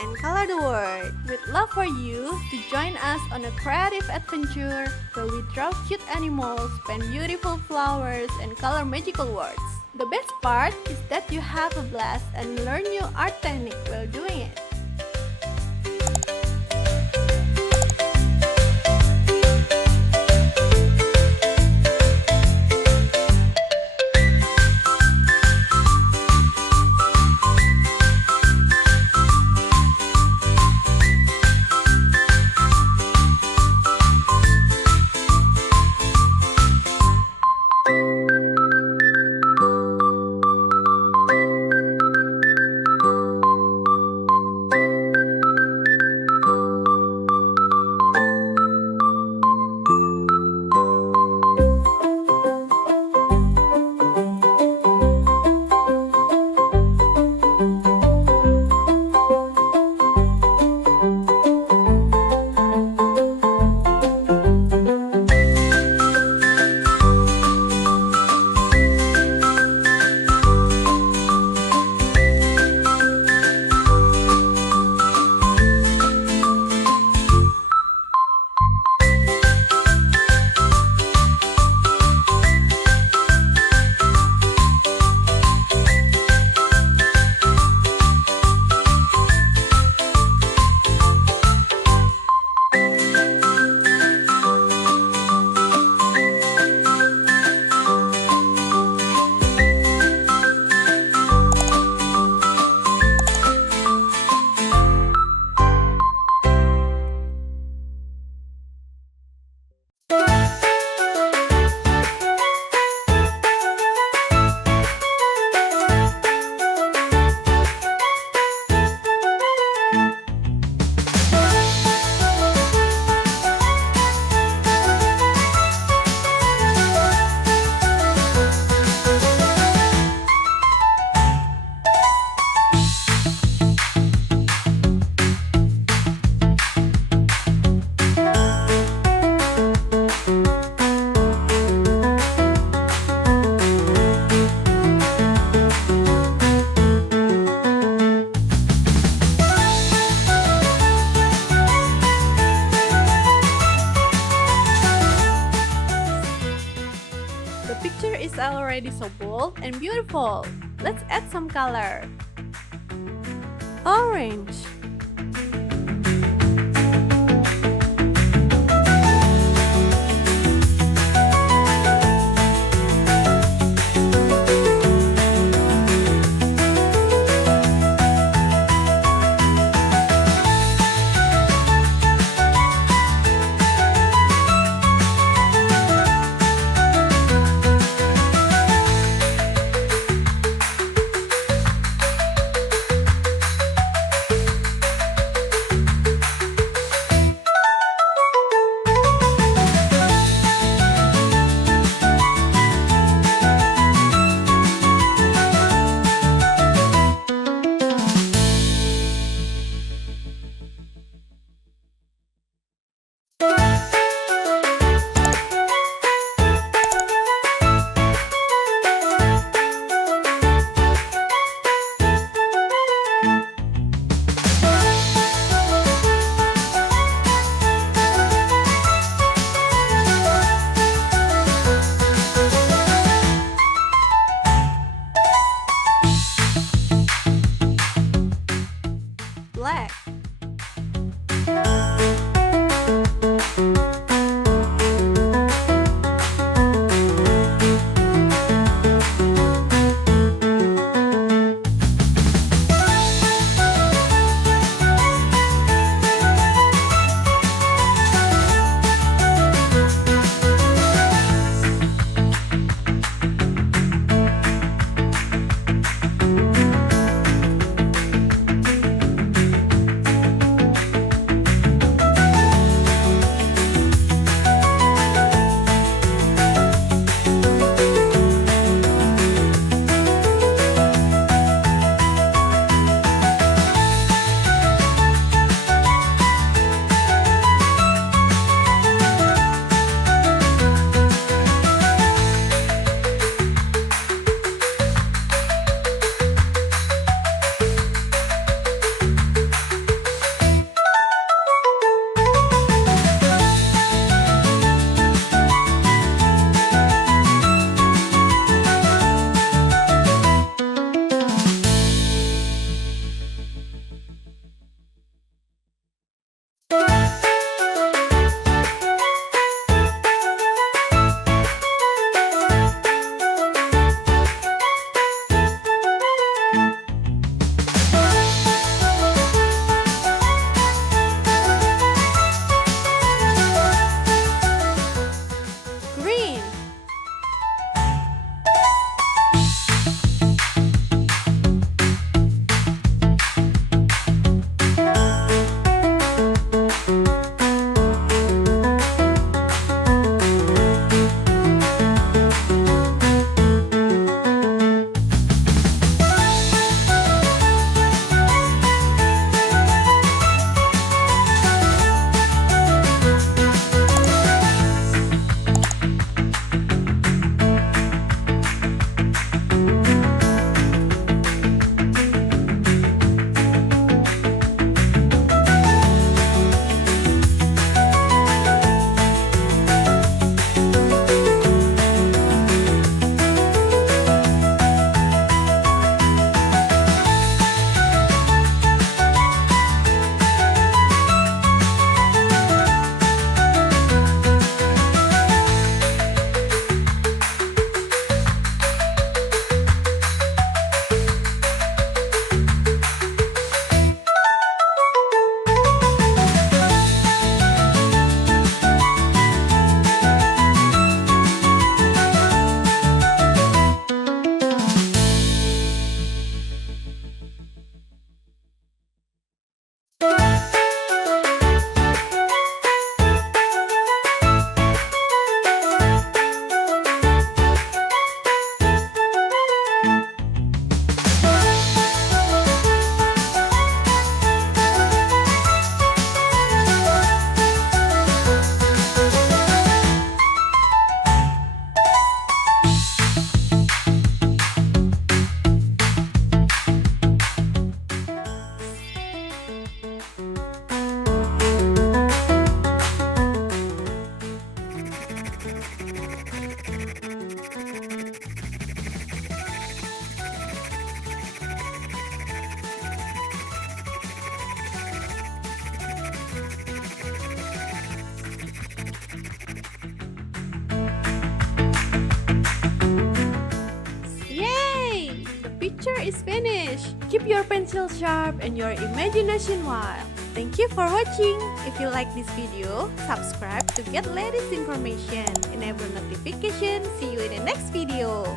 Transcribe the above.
and color the world. We'd love for you to join us on a creative adventure where we draw cute animals, paint beautiful flowers, and color magical words. The best part is that you have a blast and learn new art technique while doing it. The picture is already so bold and beautiful. Let's add some color. Orange. picture is finished. Keep your pencil sharp and your imagination wild. Thank you for watching. If you like this video, subscribe to get latest information. Enable notification. See you in the next video.